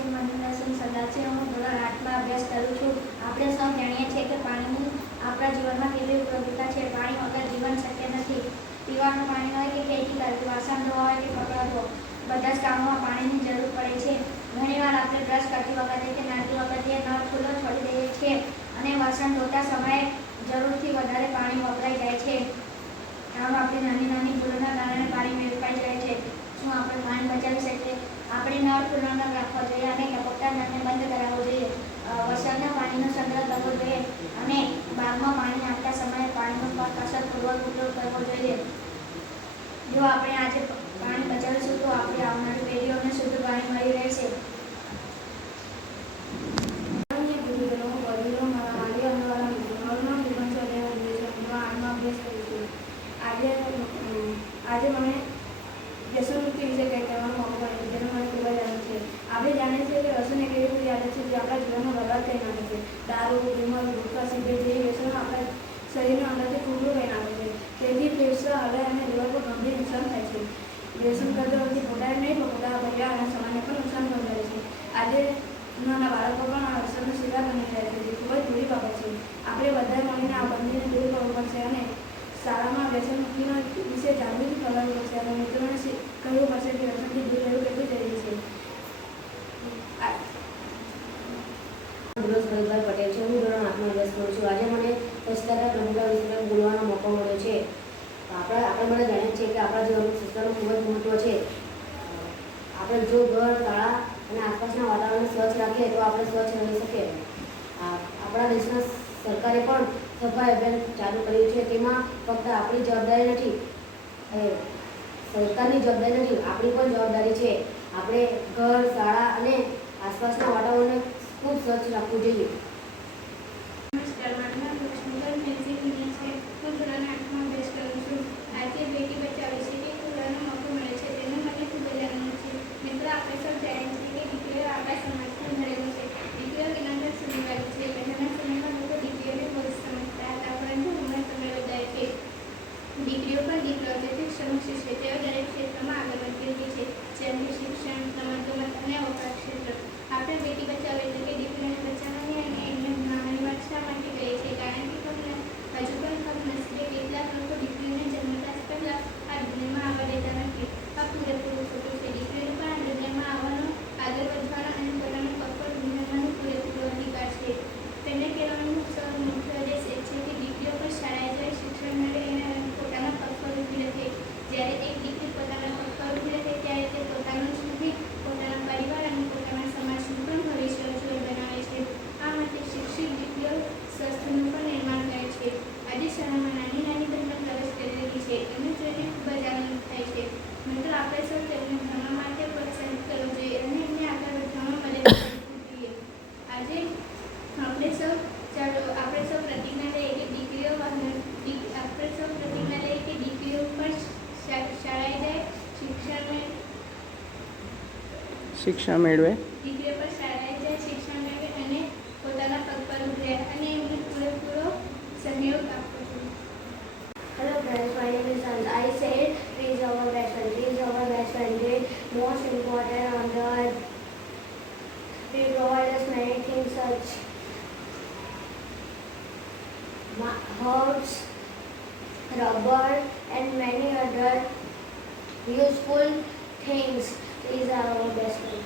શ્રી મહેન્દ્રસિંહ સરદાર છે। હું ધોરણ 8માં અભ્યાસ કરું છું। આપણે સૌ જાણીએ છીએ કે પાણીની આપણા જીવનમાં કેટલી ઉપયોગિતા છે। પાણી વગર જીવન શક્ય નથી। પીવાનું પાણી હોય કે ખેતી કરવી, વાસણ ધોવા હોય કે કપડાં ધોવા, બધા જ કામોમાં પાણીની જરૂર પડે છે। ઘણીવાર આપણે બ્રશ કરતી વખતે કે નાહતી વખતે નળ ખુલ્લો છોડી દઈએ છીએ અને વાસણ ધોતા સમયે જરૂરથી વધારે પાણી વપરાઈ જાય છે। આમ આપણી નાની નાની ભૂલોના કારણે પાણી વેડફાઈ જાય છે। શું આપણે પાણી બચાવી શકીએ? આપણે નળ ખુલ્લો ન રાખવો જોઈએ અને ટપકતા નળને બંધ કરાવવો જોઈએ। વરસાદના પાણીનો સંગ્રહ કરવો જોઈએ અને બાગમાં પાણી આપતા સમયે પાણીનો અસરપૂર્વક ઉપયોગ કરવો જોઈએ। જો આપણે આજે પાણી બચાવીશું તો આપણી આવનારી પેઢીઓને શુદ્ધ પાણી મળી રહેશે। આજે મને વ્યસનમુક્તિ વિશે કંઈક કહેવાનો મોકો મળ્યો, જેનો મને ખૂબ જ આનંદ છે। આપણે જાણીએ છીએ કે વ્યસન એક એવી બધી આદત છે જે આપણા જીવનમાં બરબાદ કરી નાખે છે। દારૂ, ધૂમર, ગુટખા, સિગરેટ જેવી વ્યસનો આપણા શરીરને અંદરથી ખોખલું કરી નાખે છે। તેથી ફેફસા, હૃદય અને લીવર પર ગંભીર નુકસાન થાય છે। વ્યસન કરતા વ્યક્તિ પોતાને નહીં પણ પોતાના પરિવાર અને સમાજને પણ નુકસાન પહોંચાડે છે। આજે નાના બાળકો પણ આ વ્યસનનો શિકાર બની રહ્યા છે, જે ખૂબ જ બુરી બાબત છે। આપણે બધા મળીને આ બંધીને દૂર કરવું પડશે અને શાળામાં વ્યસનમુક્તિના વિશે જાગૃતિ ફેલાવવી પડશે અને મિત્રોને કહેવું પડશે કે વ્યસનથી દૂર રહેવું કેટલું જરૂરી છે। ભરતભાઈ પટેલ છે। હું ધોરણ 8માં અભ્યાસ કરું છું। આજે મને સ્વચ્છતા પ્રભુતા વિશે બોલવાનો મોકો મળ્યો છે। આપણે બધા જાણીએ છીએ કે આપણા જીવનમાં સ્વચ્છતાનું ખૂબ જ મહત્ત્વ છે। આપણે જો ઘર, શાળા અને આસપાસના વાતાવરણને સ્વચ્છ રાખીએ તો આપણે સ્વચ્છ રહી શકીએ। આપણા દેશના સરકારે પણ સફાઈ અભિયાન ચાલુ કર્યું છે। તેમાં ફક્ત આપણી જવાબદારી નથી, સરકારની જવાબદારી નથી, આપણી પણ જવાબદારી છે। આપણે ઘર, શાળા અને આસપાસના વાતાવરણને ખૂબ સ્વચ્છ રાખવું જોઈએ। નમસ્કાર, મારું નામ લક્ષ્મીબેન મેલજી મીના છે। હું ધોરણ 8માં અભ્યાસ કરું છું। આજે બેટી બચાવો વિશે કંઈક બોલવાનો મોકો મળે છે, તેનો મને ખૂબ જ આનંદ છે। મિત્રો, આપણે સૌ જાણીએ છીએ કે દીકરીઓ આપણા સમાજનું ઘરેણું છે। દીકરીઓ વિનમ્ર, સુનિવાળી છે। પહેલાંના સમયમાં લોકો દીકરીઓને બહુ જ સમજતા હતા, પરંતુ હમણાં સમય બદલાય છે। દીકરીઓ પણ દીકરાઓ જેટલી શ્રમશીલ છે। તેઓ દરેક ક્ષેત્રમાં આગળ વધી રહી છે, જેમ કે શિક્ષણ, રમતગમત અને અવકાશ ક્ષેત્ર। આપણે બેટી બચાવો એટલે કે દીકરીઓને બચાવવાની અને એમને ભણાવવાની વાત શા માટે કહીએ છીએ? કારણ કે હજુ પણ કમનસીબે કેટલાક લોકો દીકરીઓને જન્મતા જ પહેલાં આ દુનિયામાં આવવા દેતા નથી। આ પૂરેપૂરું ખોટું છે। દીકરીઓને પણ આ દુનિયામાં આવવાનો, આગળ વધવાનો અને પોતાના પગ પર ઊભી રહેવાનો પૂરેપૂરો અધિકાર છે। તેને કહેવાનો સૌ મુખ્ય ઉદ્દેશ એ છે કે દીકરીઓ પણ શાળાએ જઈ શિક્ષણ મેળવે અને પોતાના પગ પર ઊભી રહે। જ્યારે એક દીકરી પોતાના પગ પર ઊભી રહે ત્યારે તે પોતાનું જ નહીં, પોતાના પરિવાર અને પોતાના સમાજનું પણ ભવિષ્ય ઉજ્જવળ બનાવે છે। આ માટે શિક્ષિત દીકરીઓ સ્વસ્થનું પણ નિર્માણ કરે છે। આજે શાળામાં નાની નાની બહેનો પ્રવેશ કરી રહી છે, એમને જોઈને ખૂબ જ આનંદ થાય છે। મિત્રો, આપણે સૌ તેમને ભણવા માટે પ્રોત્સાહિત કરવું જોઈએ અને એમને આગળ વધવામાં મદદ કરવી જોઈએ। આજે આપણે સૌ પ્રતિજ્ઞા લઈએ કે દીકરીઓ પણ શાળાએ જાય, શિક્ષણ મેળવે દીકરીઓ પણ શાળાએ જાય, શિક્ષણ મેળવે અને પોતાના પગ પર ઊભી રહે અને એમને પૂરેપૂરો સહયોગ આપવો જોઈએ। Hello friends, my name is Hans. I said tree is our best friend. Tree is our best friend. The most important on the earth. They provide us many things such herbs, rubber, and many other useful things. Trees are our best friend.